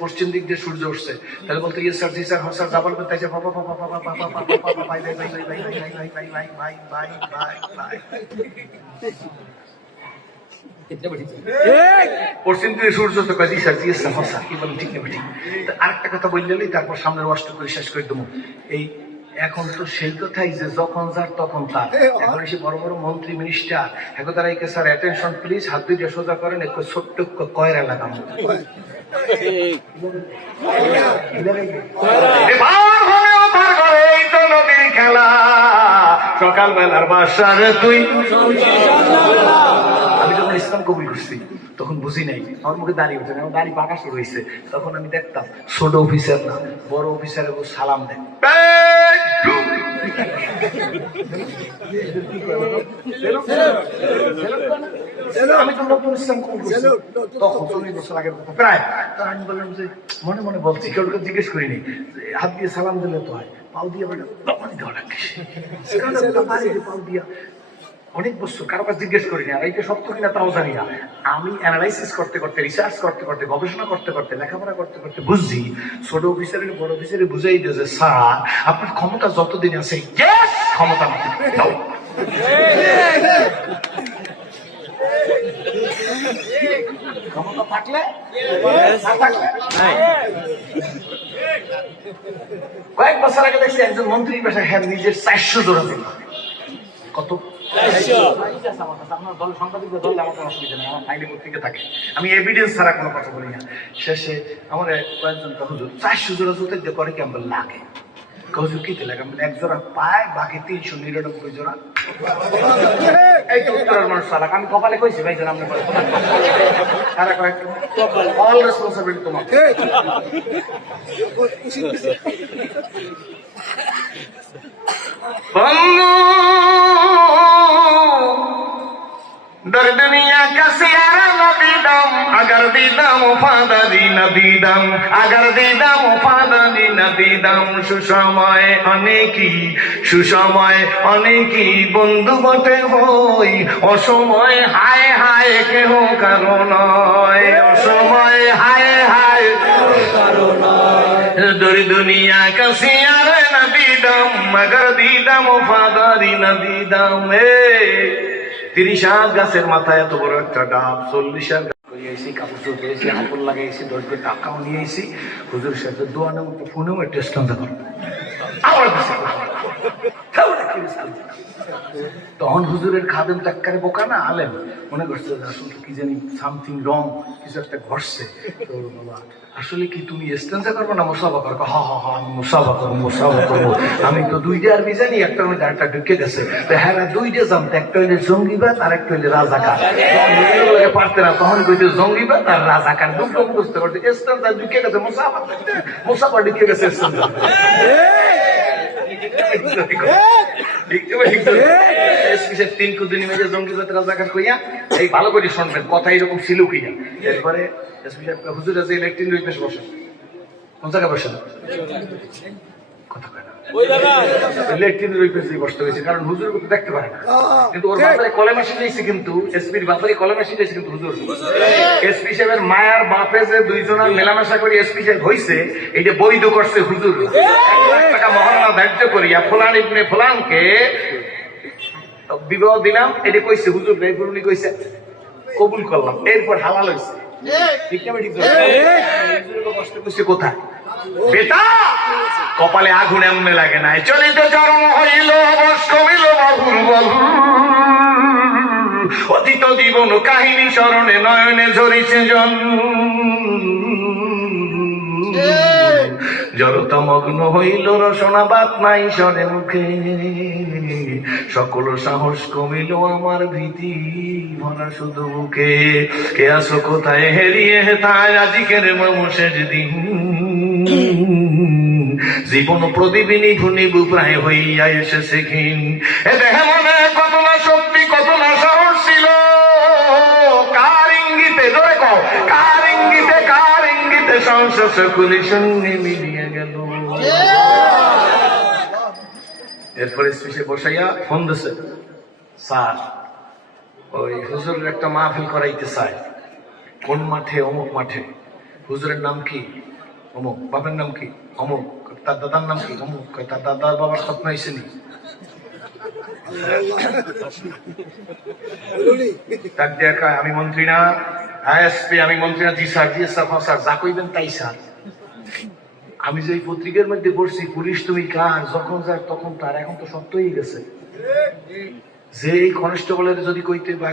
পশ্চিম দিক দিয়ে সূর্য উঠছে তাহলে বলতে ইয়ে স্যার জি স্যার হ্যাঁ স্যার যাবার বাই বাই বাই বাই বাই বাই বাই পশ্চিম দিকে সূর্য তো হ্যাঁ কি ঠিক আরেকটা কথা বললেই তারপর সামনের অষ্ট করে শেষ করে দেবো এই এখন তো সেই কথাই যে যখন যার তখন তার। এখন এসে বড় বড় মন্ত্রী মিনিস্টার এখন তারা একে স্যার অ্যাটেনশন প্লিজ হাত দুইটা সোজা করেন একটু ছোট্ট কয়রা লাগাম বাসার তুই আমি যখন ইসলাম কবুল করছি তখন বুঝি নাই। আমার মুখে দাঁড়িয়ে আমার দাড়ি পাকা শুরু হয়েছে। তখন আমি দেখতাম ছোট অফিসার না বড় অফিসার সালাম দেয়। মনে মনে বলছি কেউ জিজ্ঞেস করিনি হাত দিয়ে সালাম দিলে তো হয় পাও দিয়ে দিয়া অনেক বছর কারও কাছে জিজ্ঞেস করিনি আর এইটা সত্য কিনা তাও জানি না আমি অ্যানালাইসিস করতে করতে রিসার্চ করতে করতে গবেষণা করতে করতে লেখাপড়া করতে করতে বুঝছি ছোট অফিসারের বড় অফিসারে বুঝাই দিয়ে যে স্যার আপনার ক্ষমতা যতদিন আছে yes, ক্ষমতা আমাকে দাও। ক্ষমতা থাকলে? না থাকলে? কয়েক বছর আগে দেখছি একজন মন্ত্রীর পেশায় হ্যাঁ নিজের চারশো জোড়া দিল কত আমি এভিডেন্স ছাড়া কোনো কথা বলি না। শেষে আমার কয়েকজন হুজুর চারশো জোড়া জুতে করে কি আমার লাগে? হুজুর কি লাগে আমি এক জোড়া পায় বাকি তিনশো নিরানব্বই জোড়া। এই তো উত্তরের মানুষ সারা আমি কপালে কইছি ভাই জান আপনার তারা কয়েক অল রেসপন্সিবিলিটি তোমার। আগর দিদাম ফাদারি না দিদাম, আগার দিদাম ফাদারি না দিদাম। সুসময় অনেকই সুসময় অনেকই বন্ধু বটে হই। অসময় হায় হায় কেহ কারও নয়। অসময় হায় হায় কারণ দরি দুনিয়া কাশিয়ার না দিদাম, আগার দিদাম ফাদারি না দিদাম। এ, তিরিশ হাত গাছের মাথায় এত বড় একটা ডাব, চল্লিশ করিয়েছি কাপড় চোপড় পেয়েছি আগুন লাগাইছি দশ করে টাকাও নিয়েছি। হুজুর সাথে দোয়ানো ফোনেও টেস্ট করতে পারো আবার তখন হুজুরের খাদেম টাক্কারে বোকা না আলেম মনে করছে আসলে কি জানি সামথিং রং কিছু একটা ঘটছে তো বাবা আসলে কি তুমি এস্টেন্সা করব না মুসাফা করব হা হা হা আমি মুসাফা করব মুসাফা করব আমি তো দুইটা আরবি জানি একটা মধ্যে আরেকটা ঢুকে গেছে তো হ্যাঁ দুইটা জানতো একটা হইলে জঙ্গিবাদ আর একটা হইলে রাজাকার পারতে না তখন কইছে জঙ্গিবাদ আর রাজাকার দুটো বুঝতে পারছে এস্টেন্সা ঢুকে গেছে মুসাফা মুসাফা ঢুকে গেছে এস্টেন্সা তিন কুদিন মেজে জঙ্গিবাদ রাজাকার কইয়া এই ভালো করে শুনবেন কথা এরকম ছিল কিনা এরপরে হুজুর আছে ইলেকট্রিক বসেন কোন জায়গায় বসেন কথা কয় না। ইলেকট্রিক হয়েছে কারণ হুজুর দেখতে পারে না। কিন্তু ওর বাপারে কলেমা শিখাইছে কিন্তু এসপির বাপারে কলেমা শিখাইছে কিন্তু হুজুর। এসপি সাহেবের মায়ার বাপে যে দুইজনের মেলামেশা করে এসপি সাহেব হইছে এইটা বৈধ করছে হুজুর। এক লাখ টাকা মহারণা ধার্য করিয়া ফুলান ইবনে ফুলানকে বিবাহ দিলাম এটা কইছে হুজুর রাইফুল কইছে কবুল করলাম। এরপর হালাল হইছে। ঠিক না ঠিক কষ্ট করছে কোথায়? কপালে আগুন এমনে লাগে নাই। চলিতে চরম হইল বস বাহুর বাহুর অতীত জীবন কাহিনী স্মরণে নয়নে ঝরিছে জন জড়তা মগ্ন হইল, রসনা বাত নাই সরে মুখে। সকল সাহস কমিল আমার ভীতি, ভরা শুধু মুখে। কে আসো কোথায়, হেরিয়ে হেতায় আজিকের মানুষের দিন জীবন প্রদীপিনী ভুনিবু প্রায় হইয়া এসেছে ঘিন। এ মনে কত না শক্তি, কত না সাহস ছিল। কার ইঙ্গিতে, জোরে কও, কার ইঙ্গিতে কার ইঙ্গিতে সঙ্গে মিলিয়ে গেল। এরপরে স্পেশে বসাইয়া ফোন দিছে, স্যার, ওই হুজুরের একটা মাহফিল করাইতে চায় কোন মাঠে, অমুক মাঠে? হুজুরের নাম কি? অমুক বাবার নাম কি? অমুক তার দাদার নাম কি? অমুক তার দাদার বাবার খতম হয়েছেনি তার আমি মন্ত্রী না। আইএসপি আমি মন্ত্রী না। জি, স্যার জি, স্যার হ্যাঁ স্যার। যা কইবেন তাই, স্যার। আমি যে পত্রিকার মধ্যে পড়ছি, পুলিশ তুমি কার? যখন যার, তখন তার। এখন তো সত্য হয়ে গেছে। যে এই কনস্টেবলের যদি কইতে বা